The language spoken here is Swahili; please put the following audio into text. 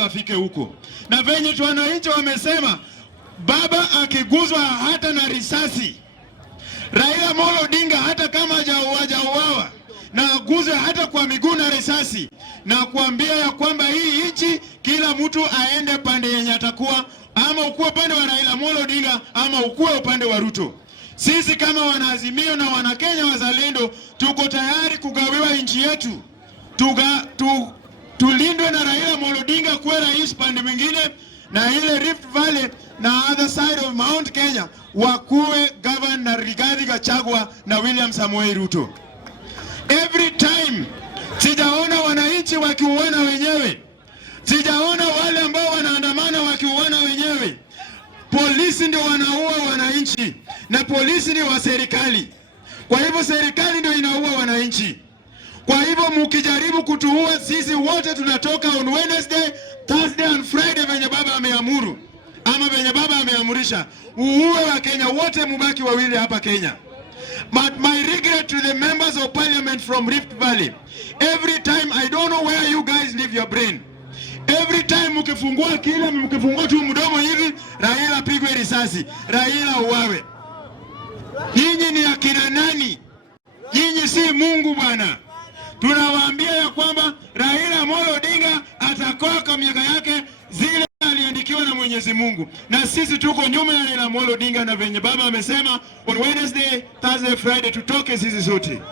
baba afike huko. Na venye tu wananchi wamesema baba akiguzwa hata na risasi, Raila Amolo Odinga hata kama hajauawa na aguzwe hata kwa miguu na risasi, na kuambia ya kwamba hii nchi kila mtu aende pande yenye atakuwa, ama ukuwe upande wa Raila Amolo Odinga ama ukuwe upande wa Ruto. Sisi kama wanaazimio na wanakenya wazalendo tuko tayari kugawiwa nchi yetu. Tulindwe na Raila Amolo Odinga kuwe rais pande mwingine, na ile Rift Valley na other side of Mount Kenya wakuwe governor Rigathi Gachagua na William Samoei Ruto. Every time sijaona wananchi wakiuana wenyewe, sijaona wale ambao wanaandamana wakiuana wenyewe. Polisi ndio wanaua wananchi na polisi ni wa serikali. Kwa hivyo serikali ndio inaua wananchi. Kwa hivyo mkijaribu kutuua sisi wote tunatoka on Wednesday, Thursday and Friday venye baba ameamuru ama venye baba ameamurisha. Uue wa Kenya wote, mubaki wawili hapa Kenya. But my regret to the members of parliament from Rift Valley, every time, I don't know where you guys leave your brain. Every time mkifungua tu mdomo hivi, Raila pigwe risasi, Raila uwawe. Nyinyi ni akina nani? Nyinyi si Mungu bwana. Tunawaambia ya kwamba Raila Amolo Odinga atakoa kwa miaka yake zile aliandikiwa na Mwenyezi Mungu. Na sisi tuko nyuma ya Raila Amolo Odinga, na venye baba amesema on Wednesday, Thursday, Friday tutoke sisi sote.